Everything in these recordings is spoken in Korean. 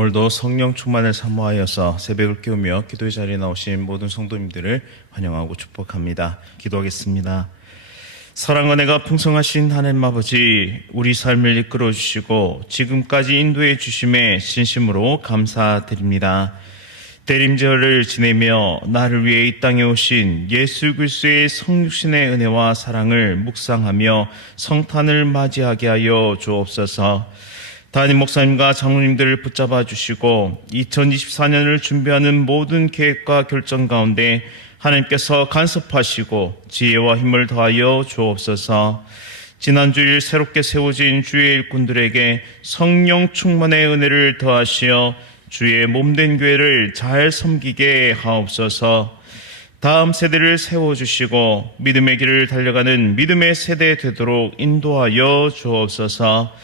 오늘도 성령 충만을 사모하여서 새벽을 깨우며 기도의 자리에 나오신 모든 성도님들을 환영하고 축복합니다. 기도하겠습니다. 사랑과 은혜가 풍성하신 하나님 아버지, 우리 삶을 이끌어 주시고 지금까지 인도해 주심에 진심으로 감사드립니다. 대림절을 지내며 나를 위해 이 땅에 오신 예수 그리스도의 성육신의 은혜와 사랑을 묵상하며 성탄을 맞이하게 하여 주옵소서. 담임 목사님과 장로님들을 붙잡아 주시고 2024년을 준비하는 모든 계획과 결정 가운데 하나님께서 간섭하시고 지혜와 힘을 더하여 주옵소서. 지난주일 새롭게 세워진 주의 일꾼들에게 성령 충만의 은혜를 더하시어 주의 몸된 교회를 잘 섬기게 하옵소서. 다음 세대를 세워주시고 믿음의 길을 달려가는 믿음의 세대 되도록 인도하여 주옵소서.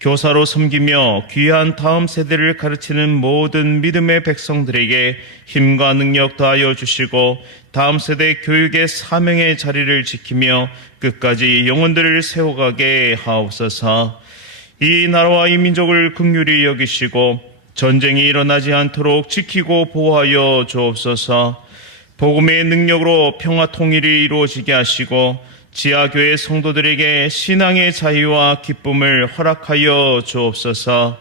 교사로 섬기며 귀한 다음 세대를 가르치는 모든 믿음의 백성들에게 힘과 능력 더하여 주시고 다음 세대 교육의 사명의 자리를 지키며 끝까지 영혼들을 세워가게 하옵소서. 이 나라와 이 민족을 긍휼히 여기시고 전쟁이 일어나지 않도록 지키고 보호하여 주옵소서. 복음의 능력으로 평화 통일이 이루어지게 하시고 지하교회 성도들에게 신앙의 자유와 기쁨을 허락하여 주옵소서.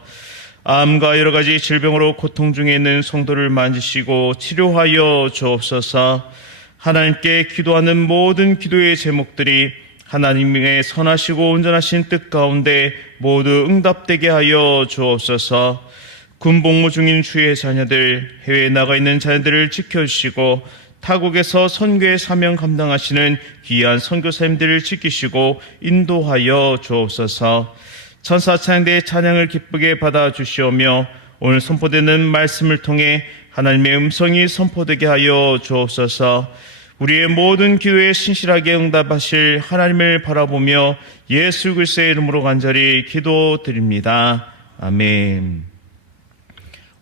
암과 여러 가지 질병으로 고통 중에 있는 성도를 만지시고 치료하여 주옵소서. 하나님께 기도하는 모든 기도의 제목들이 하나님의 선하시고 온전하신 뜻 가운데 모두 응답되게 하여 주옵소서. 군복무 중인 주의 자녀들, 해외에 나가 있는 자녀들을 지켜주시고 타국에서 선교의 사명 감당하시는 귀한 선교사님들을 지키시고 인도하여 주옵소서. 천사 찬양대의 찬양을 기쁘게 받아주시오며 오늘 선포되는 말씀을 통해 하나님의 음성이 선포되게 하여 주옵소서. 우리의 모든 기도에 신실하게 응답하실 하나님을 바라보며 예수 그리스도의 이름으로 간절히 기도드립니다. 아멘.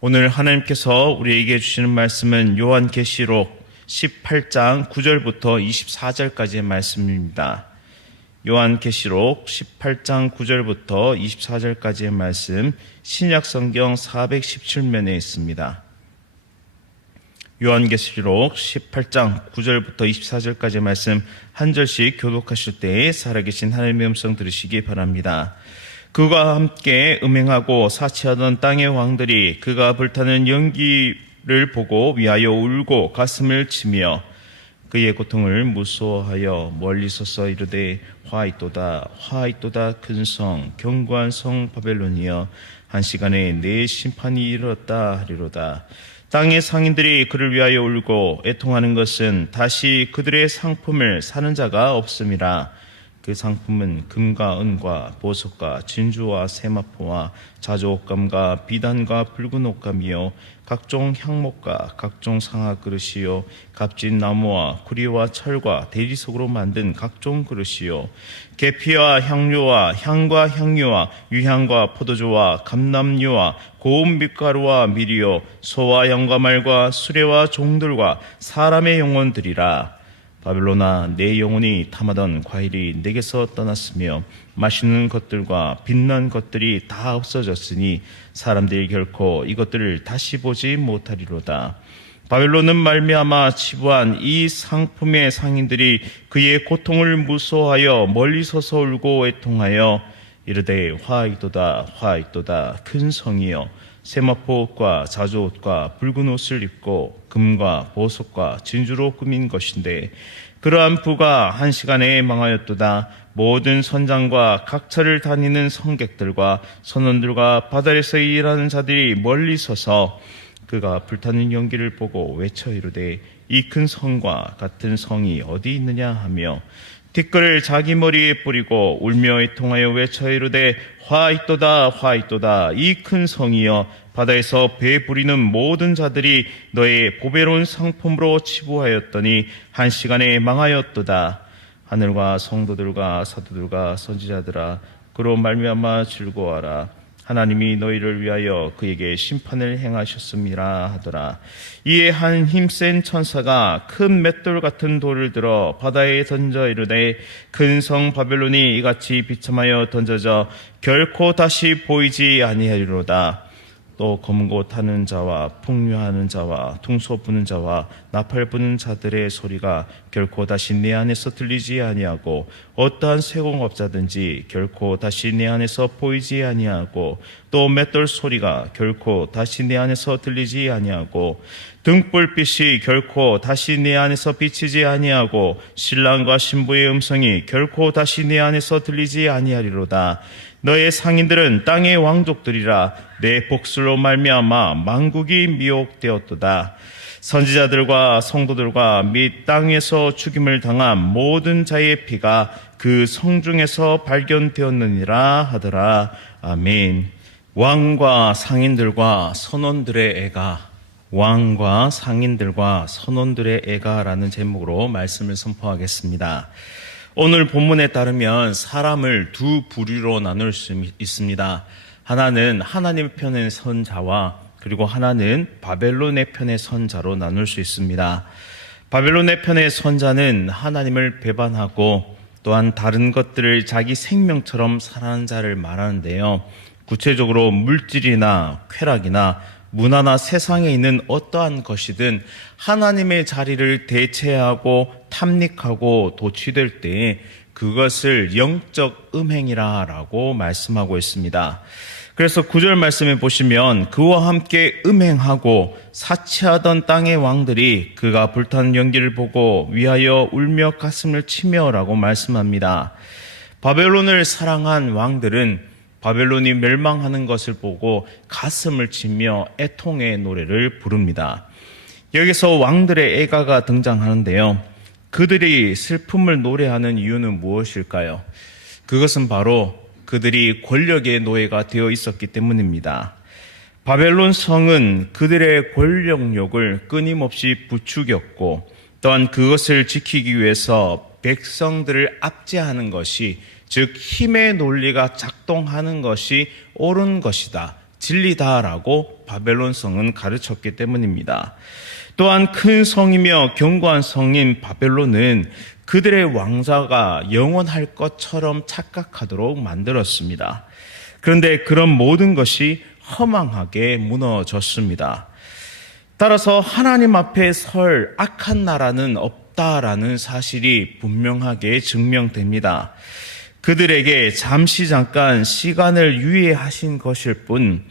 오늘 하나님께서 우리에게 주시는 말씀은 요한계시록 18장 9절부터 24절까지의 말씀입니다. 요한계시록 18장 9절부터 24절까지의 말씀, 신약성경 417면에 있습니다. 요한계시록 18장 9절부터 24절까지의 말씀 한 절씩 교독하실 때 살아계신 하나님의 음성 들으시기 바랍니다. 그가 함께 음행하고 사치하던 땅의 왕들이 그가 불타는 연기를 보고 위하여 울고 가슴을 치며 그의 고통을 무서워하여 멀리 서서 이르되 화있도다 화있도다 큰 성 견고한 성 바벨론이여 한 시간에 내 심판이 이르렀다 하리로다. 땅의 상인들이 그를 위하여 울고 애통하는 것은 다시 그들의 상품을 사는 자가 없음이라. 그 상품은 금과 은과 보석과 진주와 세마포와 자주옷감과 비단과 붉은 옷감이요 각종 향목과 각종 상아 그릇이요 값진 나무와 구리와 철과 대리석으로 만든 각종 그릇이요 계피와 향료와 향과 향유와 유향과 포도주와 감람유와 고운 밀가루와 밀이요 소와 양과 말과 수레와 종들과 사람의 영혼들이라. 바벨론아, 내 영혼이 탐하던 과일이 내게서 떠났으며 맛있는 것들과 빛난 것들이 다 없어졌으니 사람들이 결코 이것들을 다시 보지 못하리로다. 바벨론은 말미암아 치부한 이 상품의 상인들이 그의 고통을 무서워하여 멀리 서서 울고 애통하여 이르되 화이도다 화이도다 큰 성이여 세마포옷과 자주옷과 붉은 옷을 입고 금과 보석과 진주로 꾸민 것인데 그러한 부가 한 시간에 망하였도다. 모든 선장과 각처를 다니는 성객들과 선원들과 바다에서 일하는 자들이 멀리 서서 그가 불타는 연기를 보고 외쳐 이르되 이 큰 성과 같은 성이 어디 있느냐 하며 티끌을 자기 머리에 뿌리고 울며 애통하여 외쳐 이르되 화있도다 화있도다 이 큰 성이여 바다에서 배 부리는 모든 자들이 너의 보배로운 상품으로 치부하였더니 한 시간에 망하였도다. 하늘과 성도들과 사도들과 선지자들아 그로 말미암아 즐거워하라. 하나님이 너희를 위하여 그에게 심판을 행하셨음이라 하더라. 이에 한 힘센 천사가 큰 맷돌 같은 돌을 들어 바다에 던져 이르되 큰 성 바벨론이 이같이 비참하여 던져져 결코 다시 보이지 아니하리로다. 또 검은 옷 하는 자와 풍류하는 자와 퉁소 부는 자와 나팔 부는 자들의 소리가 결코 다시 내 안에서 들리지 아니하고 어떠한 세공업자든지 결코 다시 내 안에서 보이지 아니하고 또 맷돌 소리가 결코 다시 내 안에서 들리지 아니하고 등불빛이 결코 다시 내 안에서 비치지 아니하고 신랑과 신부의 음성이 결코 다시 내 안에서 들리지 아니하리로다. 너의 상인들은 땅의 왕족들이라. 내 복술로 말미암아 만국이 미혹되었도다. 선지자들과 성도들과 및 땅에서 죽임을 당한 모든 자의 피가 그 성중에서 발견되었느니라 하더라. 아멘. 왕과 상인들과 선원들의 애가, 왕과 상인들과 선원들의 애가라는 제목으로 말씀을 선포하겠습니다. 오늘 본문에 따르면 사람을 두 부류로 나눌 수 있습니다. 하나는 하나님 편의 선자와 그리고 하나는 바벨론의 편의 선자로 나눌 수 있습니다. 바벨론의 편의 선자는 하나님을 배반하고 또한 다른 것들을 자기 생명처럼 사랑하는 자를 말하는데요. 구체적으로 물질이나 쾌락이나 문화나 세상에 있는 어떠한 것이든 하나님의 자리를 대체하고 탐닉하고 도취될 때 그것을 영적 음행이라고 말씀하고 있습니다. 그래서 9절 말씀에 보시면 그와 함께 음행하고 사치하던 땅의 왕들이 그가 불타는 연기를 보고 위하여 울며 가슴을 치며라고 말씀합니다. 바벨론을 사랑한 왕들은 바벨론이 멸망하는 것을 보고 가슴을 치며 애통의 노래를 부릅니다. 여기서 왕들의 애가가 등장하는데요. 그들이 슬픔을 노래하는 이유는 무엇일까요? 그것은 바로 그들이 권력의 노예가 되어 있었기 때문입니다. 바벨론 성은 그들의 권력욕을 끊임없이 부추겼고 또한 그것을 지키기 위해서 백성들을 압제하는 것이, 즉 힘의 논리가 작동하는 것이 옳은 것이다, 진리다라고 바벨론 성은 가르쳤기 때문입니다. 또한 큰 성이며 견고한 성인 바벨론은 그들의 왕자가 영원할 것처럼 착각하도록 만들었습니다. 그런데 그런 모든 것이 허망하게 무너졌습니다. 따라서 하나님 앞에 설 악한 나라는 없다라는 사실이 분명하게 증명됩니다. 그들에게 잠깐 시간을 유예하신 것일 뿐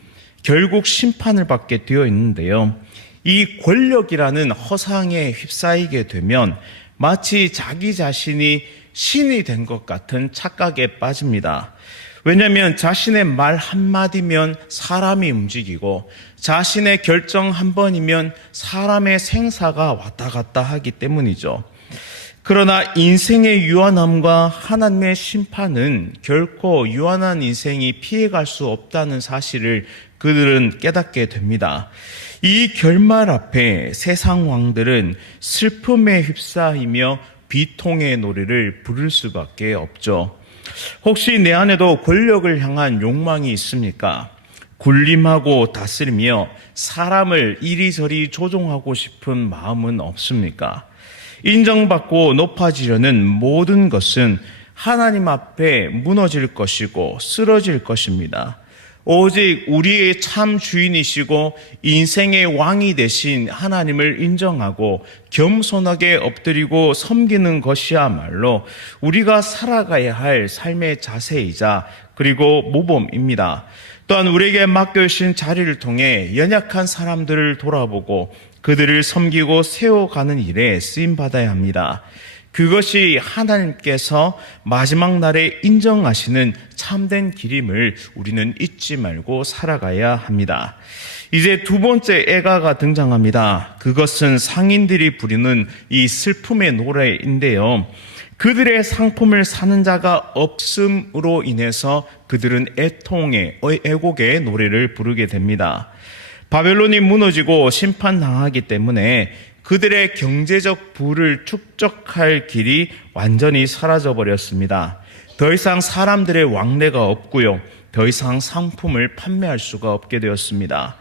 결국 심판을 받게 되어 있는데요. 이 권력이라는 허상에 휩싸이게 되면 마치 자기 자신이 신이 된 것 같은 착각에 빠집니다. 왜냐하면 자신의 말 한마디면 사람이 움직이고 자신의 결정 한 번이면 사람의 생사가 왔다 갔다 하기 때문이죠. 그러나 인생의 유한함과 하나님의 심판은 결코 유한한 인생이 피해갈 수 없다는 사실을 그들은 깨닫게 됩니다. 이 결말 앞에 세상 왕들은 슬픔에 휩싸이며 비통의 노래를 부를 수밖에 없죠. 혹시 내 안에도 권력을 향한 욕망이 있습니까? 군림하고 다스리며 사람을 이리저리 조종하고 싶은 마음은 없습니까? 인정받고 높아지려는 모든 것은 하나님 앞에 무너질 것이고 쓰러질 것입니다. 오직 우리의 참 주인이시고 인생의 왕이 되신 하나님을 인정하고 겸손하게 엎드리고 섬기는 것이야말로 우리가 살아가야 할 삶의 자세이자 그리고 모범입니다. 또한 우리에게 맡겨주신 자리를 통해 연약한 사람들을 돌아보고 그들을 섬기고 세워가는 일에 쓰임받아야 합니다. 그것이 하나님께서 마지막 날에 인정하시는 참된 길임을 우리는 잊지 말고 살아가야 합니다. 이제 두 번째 애가가 등장합니다. 그것은 상인들이 부르는 이 슬픔의 노래인데요. 그들의 상품을 사는 자가 없음으로 인해서 그들은 애곡의 노래를 부르게 됩니다. 바벨론이 무너지고 심판당하기 때문에 그들의 경제적 부를 축적할 길이 완전히 사라져버렸습니다. 더 이상 사람들의 왕래가 없고요. 더 이상 상품을 판매할 수가 없게 되었습니다.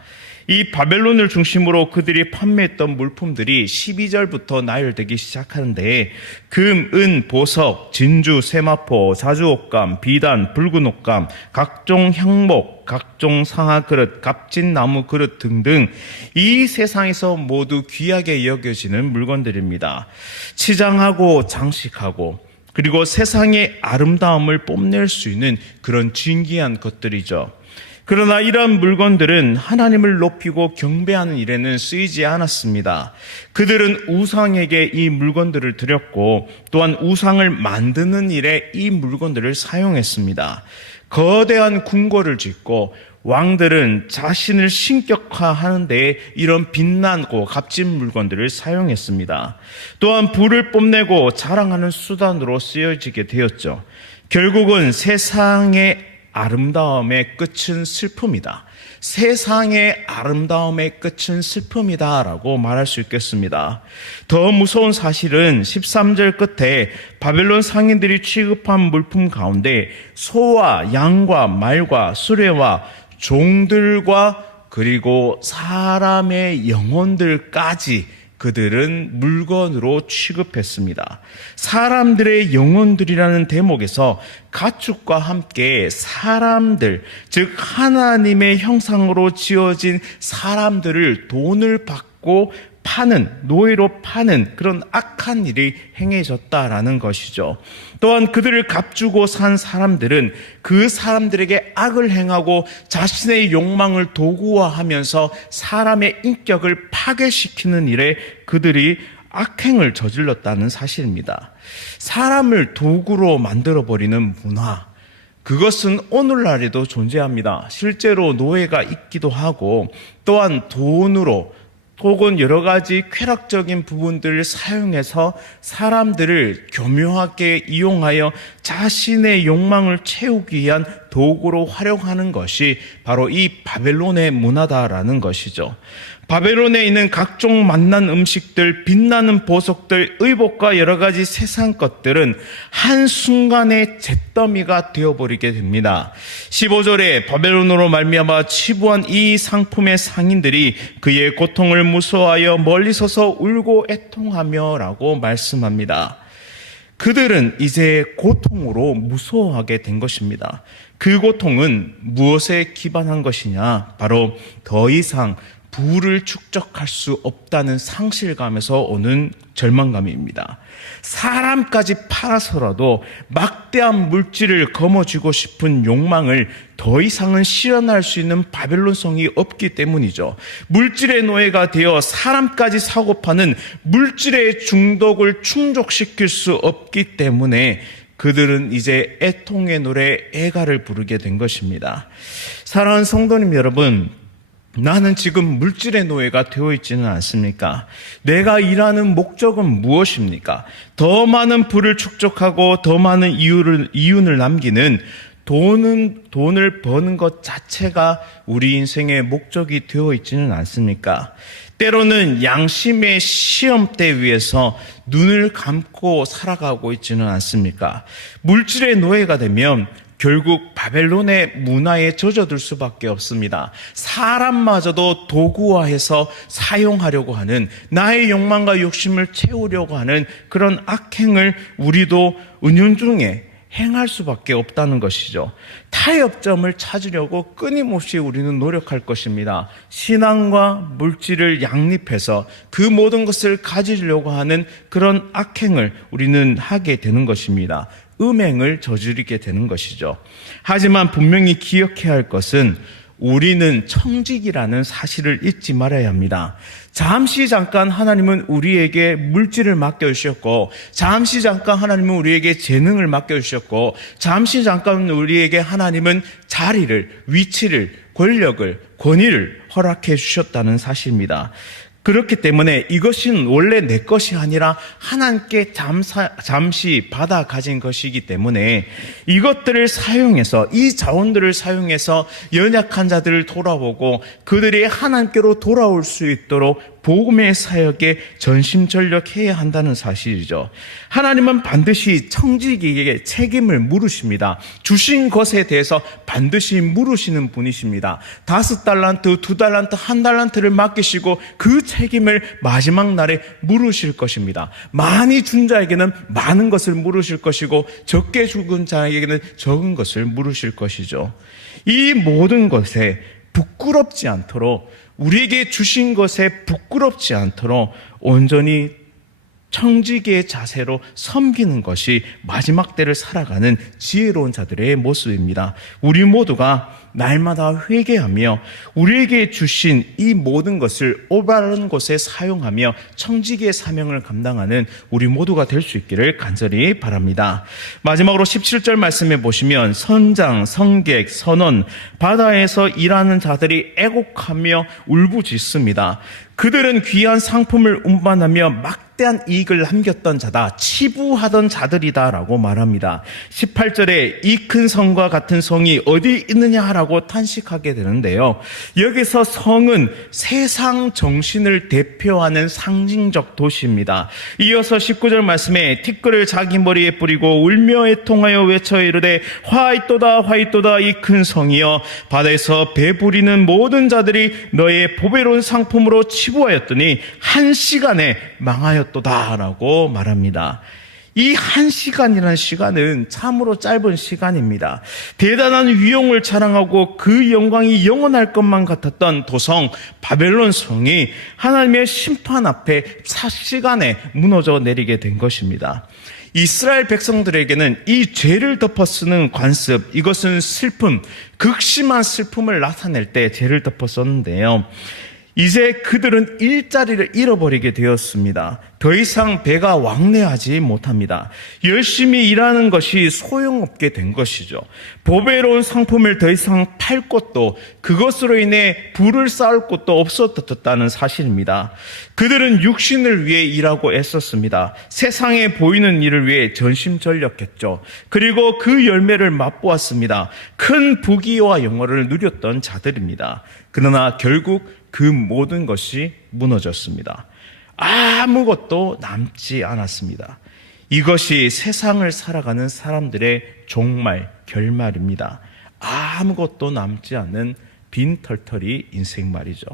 이 바벨론을 중심으로 그들이 판매했던 물품들이 12절부터 나열되기 시작하는데 금, 은, 보석, 진주, 세마포, 자주옷감, 비단, 붉은 옷감, 각종 향목, 각종 상아 그릇, 값진 나무 그릇 등등 이 세상에서 모두 귀하게 여겨지는 물건들입니다. 치장하고 장식하고 그리고 세상의 아름다움을 뽐낼 수 있는 그런 진귀한 것들이죠. 그러나 이러한 물건들은 하나님을 높이고 경배하는 일에는 쓰이지 않았습니다. 그들은 우상에게 이 물건들을 드렸고 또한 우상을 만드는 일에 이 물건들을 사용했습니다. 거대한 궁궐을 짓고 왕들은 자신을 신격화하는 데 이런 빛나고 값진 물건들을 사용했습니다. 또한 부를 뽐내고 자랑하는 수단으로 쓰여지게 되었죠. 결국은 세상의 아름다움의 끝은 슬픔이다. 세상의 아름다움의 끝은 슬픔이다 라고 말할 수 있겠습니다. 더 무서운 사실은 13절 끝에 바벨론 상인들이 취급한 물품 가운데 소와 양과 말과 수레와 종들과 그리고 사람의 영혼들까지 그들은 물건으로 취급했습니다. 사람들의 영혼들이라는 대목에서 가축과 함께 사람들, 즉 하나님의 형상으로 지어진 사람들을 돈을 받고 파는, 노예로 파는 그런 악한 일이 행해졌다라는 것이죠. 또한 그들을 값주고 산 사람들은 그 사람들에게 악을 행하고 자신의 욕망을 도구화하면서 사람의 인격을 파괴시키는 일에 그들이 악행을 저질렀다는 사실입니다. 사람을 도구로 만들어버리는 문화, 그것은 오늘날에도 존재합니다. 실제로 노예가 있기도 하고 또한 돈으로 혹은 여러 가지 쾌락적인 부분들을 사용해서 사람들을 교묘하게 이용하여 자신의 욕망을 채우기 위한 도구로 활용하는 것이 바로 이 바벨론의 문화다라는 것이죠. 바벨론에 있는 각종 맛난 음식들, 빛나는 보석들, 의복과 여러 가지 세상 것들은 한순간에 잿더미가 되어버리게 됩니다. 15절에 바벨론으로 말미암아 치부한 이 상품의 상인들이 그의 고통을 무서워하여 멀리 서서 울고 애통하며 라고 말씀합니다. 그들은 이제 고통으로 무서워하게 된 것입니다. 그 고통은 무엇에 기반한 것이냐? 바로 더 이상 부를 축적할 수 없다는 상실감에서 오는 절망감입니다. 사람까지 팔아서라도 막대한 물질을 거머쥐고 싶은 욕망을 더 이상은 실현할 수 있는 바벨론성이 없기 때문이죠. 물질의 노예가 되어 사람까지 사고 파는 물질의 중독을 충족시킬 수 없기 때문에 그들은 이제 애통의 노래 애가를 부르게 된 것입니다. 사랑하는 성도님 여러분, 나는 지금 물질의 노예가 되어 있지는 않습니까? 내가 일하는 목적은 무엇입니까? 더 많은 부를 축적하고 더 많은 이윤을 남기는 돈을 버는 것 자체가 우리 인생의 목적이 되어 있지는 않습니까? 때로는 양심의 시험대 위에서 눈을 감고 살아가고 있지는 않습니까? 물질의 노예가 되면 결국 바벨론의 문화에 젖어들 수밖에 없습니다. 사람마저도 도구화해서 사용하려고 하는, 나의 욕망과 욕심을 채우려고 하는 그런 악행을 우리도 은연중에 행할 수밖에 없다는 것이죠. 타협점을 찾으려고 끊임없이 우리는 노력할 것입니다. 신앙과 물질을 양립해서 그 모든 것을 가지려고 하는 그런 악행을 우리는 하게 되는 것입니다. 음행을 저지르게 되는 것이죠. 하지만 분명히 기억해야 할 것은 우리는 청직이라는 사실을 잊지 말아야 합니다. 잠시 잠깐 하나님은 우리에게 물질을 맡겨주셨고, 잠시 잠깐 하나님은 우리에게 재능을 맡겨주셨고, 잠시 잠깐 우리에게 하나님은 자리를, 위치를, 권력을, 권위를 허락해 주셨다는 사실입니다. 그렇기 때문에 이것은 원래 내 것이 아니라 하나님께 잠시 받아 가진 것이기 때문에 이것들을 사용해서, 이 자원들을 사용해서 연약한 자들을 돌아보고 그들이 하나님께로 돌아올 수 있도록 복음의 사역에 전심전력해야 한다는 사실이죠. 하나님은 반드시 청지기에게 책임을 물으십니다. 주신 것에 대해서 반드시 물으시는 분이십니다. 5달란트, 2달란트, 1달란트를 맡기시고 그 책임을 마지막 날에 물으실 것입니다. 많이 준 자에게는 많은 것을 물으실 것이고 적게 죽은 자에게는 적은 것을 물으실 것이죠. 이 모든 것에 부끄럽지 않도록, 우리에게 주신 것에 부끄럽지 않도록 온전히 청지기의 자세로 섬기는 것이 마지막 때를 살아가는 지혜로운 자들의 모습입니다. 우리 모두가 날마다 회개하며 우리에게 주신 이 모든 것을 올바른 곳에 사용하며 청지기의 사명을 감당하는 우리 모두가 될 수 있기를 간절히 바랍니다. 마지막으로 17절 말씀에 보시면 선장, 성객, 선원, 바다에서 일하는 자들이 애곡하며 울부짖습니다. 그들은 귀한 상품을 운반하며 막대한 이익을 남겼던 자다, 치부하던 자들이다라고 말합니다. 18절에 이 큰 성과 같은 성이 어디 있느냐라고 탄식하게 되는데요. 여기서 성은 세상 정신을 대표하는 상징적 도시입니다. 이어서 19절 말씀에 티끌을 자기 머리에 뿌리고 울며 애통하여 외쳐 이르되 화이또다 화이또다 이 큰 성이여, 바다에서 배부리는 모든 자들이 너의 보배로운 상품으로 치부하였더니 한 시간에 망하였도다라고 말합니다. 이 한 시간이라는 시간은 참으로 짧은 시간입니다. 대단한 위용을 자랑하고 그 영광이 영원할 것만 같았던 도성 바벨론 성이 하나님의 심판 앞에 시간에 무너져 내리게 된 것입니다. 이스라엘 백성들에게는 이 죄를 덮어쓰는 관습, 이것은 슬픔, 극심한 슬픔을 나타낼 때 죄를 덮어썼는데요. 이제 그들은 일자리를 잃어버리게 되었습니다. 더 이상 배가 왕래하지 못합니다. 열심히 일하는 것이 소용없게 된 것이죠. 보배로운 상품을 더 이상 팔 곳도, 그것으로 인해 부를 쌓을 곳도 없어졌다는 사실입니다. 그들은 육신을 위해 일하고 애썼습니다. 세상에 보이는 일을 위해 전심전력했죠. 그리고 그 열매를 맛보았습니다. 큰 부귀와 영화를 누렸던 자들입니다. 그러나 결국 그 모든 것이 무너졌습니다. 아무것도 남지 않았습니다. 이것이 세상을 살아가는 사람들의 종말, 결말입니다. 아무것도 남지 않는 빈털터리 인생 말이죠.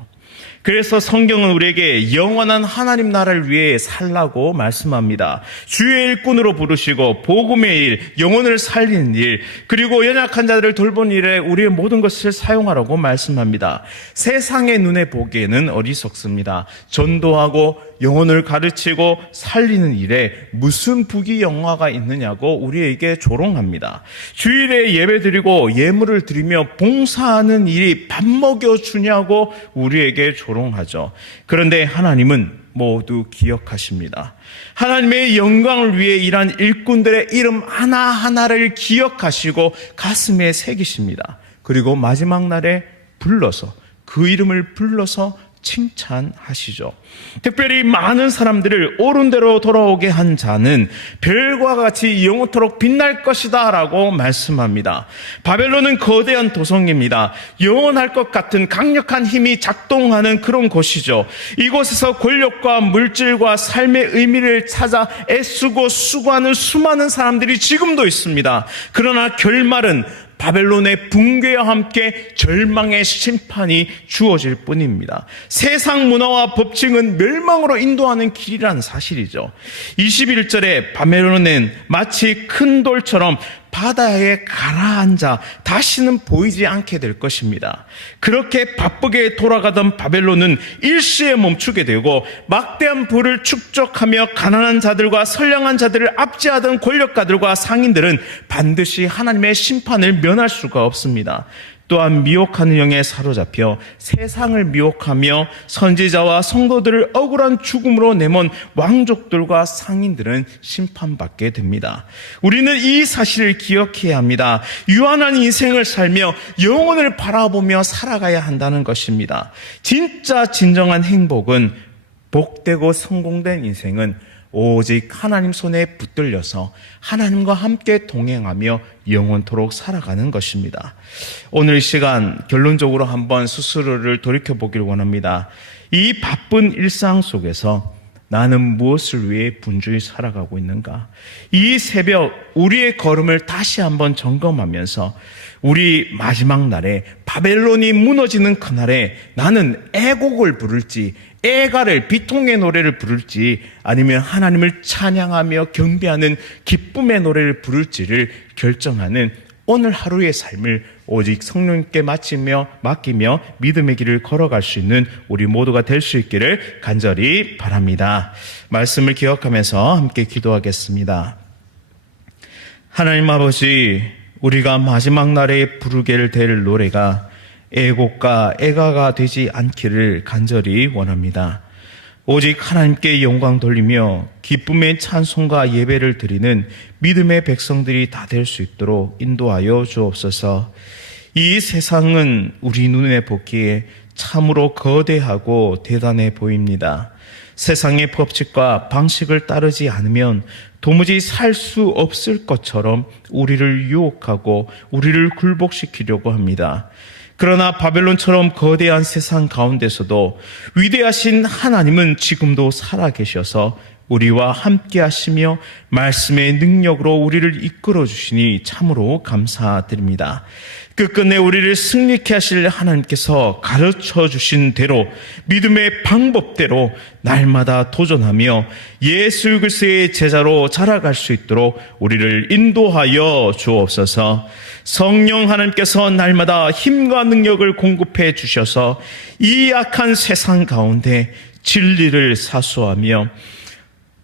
그래서 성경은 우리에게 영원한 하나님 나라를 위해 살라고 말씀합니다. 주의 일꾼으로 부르시고 복음의 일, 영혼을 살리는 일, 그리고 연약한 자들을 돌보는 일에 우리의 모든 것을 사용하라고 말씀합니다. 세상의 눈에 보기에는 어리석습니다. 전도하고 영혼을 가르치고 살리는 일에 무슨 부귀영화가 있느냐고 우리에게 조롱합니다. 주일에 예배드리고 예물을 드리며 봉사하는 일이 밥 먹여주냐고 우리에게 조롱하죠. 그런데 하나님은 모두 기억하십니다. 하나님의 영광을 위해 일한 일꾼들의 이름 하나하나를 기억하시고 가슴에 새기십니다. 그리고 마지막 날에 불러서, 그 이름을 불러서 칭찬하시죠. 특별히 많은 사람들을 옳은 대로 돌아오게 한 자는 별과 같이 영원토록 빛날 것이다 라고 말씀합니다. 바벨론은 거대한 도성입니다. 영원할 것 같은 강력한 힘이 작동하는 그런 곳이죠. 이곳에서 권력과 물질과 삶의 의미를 찾아 애쓰고 수고하는 수많은 사람들이 지금도 있습니다. 그러나 결말은 바벨론의 붕괴와 함께 절망의 심판이 주어질 뿐입니다. 세상 문화와 법칙은 멸망으로 인도하는 길이라는 사실이죠. 21절에 바벨론은 마치 큰 돌처럼 바다에 가라앉아 다시는 보이지 않게 될 것입니다. 그렇게 바쁘게 돌아가던 바벨론은 일시에 멈추게 되고 막대한 부를 축적하며 가난한 자들과 선량한 자들을 압제하던 권력가들과 상인들은 반드시 하나님의 심판을 면할 수가 없습니다. 또한 미혹하는 영에 사로잡혀 세상을 미혹하며 선지자와 성도들을 억울한 죽음으로 내몬 왕족들과 상인들은 심판받게 됩니다. 우리는 이 사실을 기억해야 합니다. 유한한 인생을 살며 영혼을 바라보며 살아가야 한다는 것입니다. 진짜 진정한 행복은, 복되고 성공된 인생은 오직 하나님 손에 붙들려서 하나님과 함께 동행하며 영원토록 살아가는 것입니다. 오늘 이 시간 결론적으로 한번 스스로를 돌이켜보기를 원합니다. 이 바쁜 일상 속에서 나는 무엇을 위해 분주히 살아가고 있는가? 이 새벽 우리의 걸음을 다시 한번 점검하면서 우리 마지막 날에 바벨론이 무너지는 그날에 나는 애곡을 부를지 애가를 비통의 노래를 부를지 아니면 하나님을 찬양하며 경배하는 기쁨의 노래를 부를지를 결정하는 오늘 하루의 삶을 오직 성령님께 맡기며 믿음의 길을 걸어갈 수 있는 우리 모두가 될 수 있기를 간절히 바랍니다. 말씀을 기억하면서 함께 기도하겠습니다. 하나님 아버지, 우리가 마지막 날에 부르게 될 노래가 애곡과 애가가 되지 않기를 간절히 원합니다. 오직 하나님께 영광 돌리며 기쁨의 찬송과 예배를 드리는 믿음의 백성들이 다 될 수 있도록 인도하여 주옵소서. 이 세상은 우리 눈에 보기에 참으로 거대하고 대단해 보입니다. 세상의 법칙과 방식을 따르지 않으면 도무지 살 수 없을 것처럼 우리를 유혹하고 우리를 굴복시키려고 합니다. 그러나 바벨론처럼 거대한 세상 가운데서도 위대하신 하나님은 지금도 살아계셔서 우리와 함께 하시며 말씀의 능력으로 우리를 이끌어 주시니 참으로 감사드립니다. 끝끝내 우리를 승리케 하실 하나님께서 가르쳐 주신 대로 믿음의 방법대로 날마다 도전하며 예수 그리스도의 제자로 자라갈 수 있도록 우리를 인도하여 주옵소서. 성령 하나님께서 날마다 힘과 능력을 공급해 주셔서 이 악한 세상 가운데 진리를 사수하며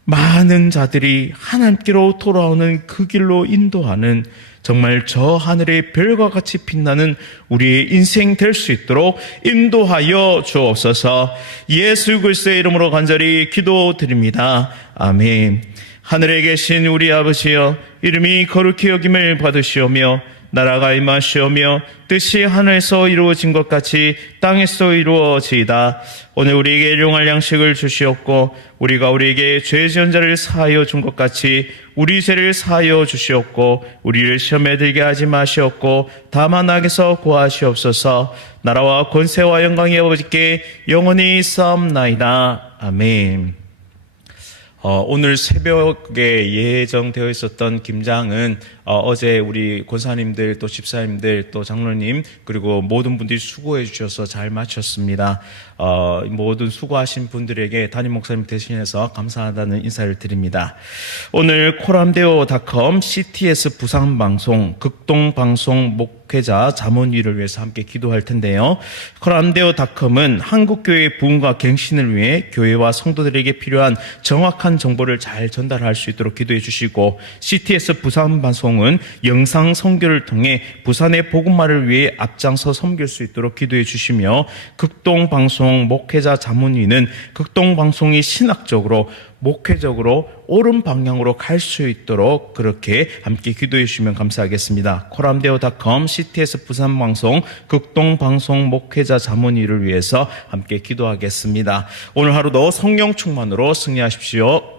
많은 자들이 하나님께로 돌아오는 그 길로 인도하는 정말 저 하늘의 별과 같이 빛나는 우리의 인생 될 수 있도록 인도하여 주옵소서. 예수 그리스도의 이름으로 간절히 기도드립니다. 아멘. 하늘에 계신 우리 아버지여, 이름이 거룩히 여김을 받으시오며 나라가 임하시오며 뜻이 하늘에서 이루어진 것 같이 땅에서 이루어지이다. 오늘 우리에게 일용할 양식을 주시옵고 우리가 우리에게 죄 지은 자를 사하여 준 것 같이 우리 죄를 사하여 주시옵고 우리를 시험에 들게 하지 마시옵고 다만 악에서 구하시옵소서. 나라와 권세와 영광이 아버지께 영원히 있사옵나이다. 아멘. 오늘 새벽에 예정되어 있었던 김장은 어제 우리 권사님들 또 집사님들 또 장로님 그리고 모든 분들이 수고해 주셔서 잘 마쳤습니다. 모든 수고하신 분들에게 담임 목사님 대신해서 감사하다는 인사를 드립니다. 오늘 코람데오닷컴 CTS 부산방송 극동방송 목회자 자문위를 위해서 함께 기도할 텐데요. 코람데오닷컴은 한국교회의 부흥과 갱신을 위해 교회와 성도들에게 필요한 정확한 정보를 잘 전달할 수 있도록 기도해 주시고 CTS 부산방송은 영상 선교를 통해 부산의 복음화를 위해 앞장서 섬길 수 있도록 기도해 주시며 극동방송 목회자 자문위는 극동방송이 신학적으로 목회적으로 옳은 방향으로 갈 수 있도록 그렇게 함께 기도해 주시면 감사하겠습니다. 코람데오닷컴 CTS 부산방송 극동방송 목회자 자문위를 위해서 함께 기도하겠습니다. 오늘 하루도 성령 충만으로 승리하십시오.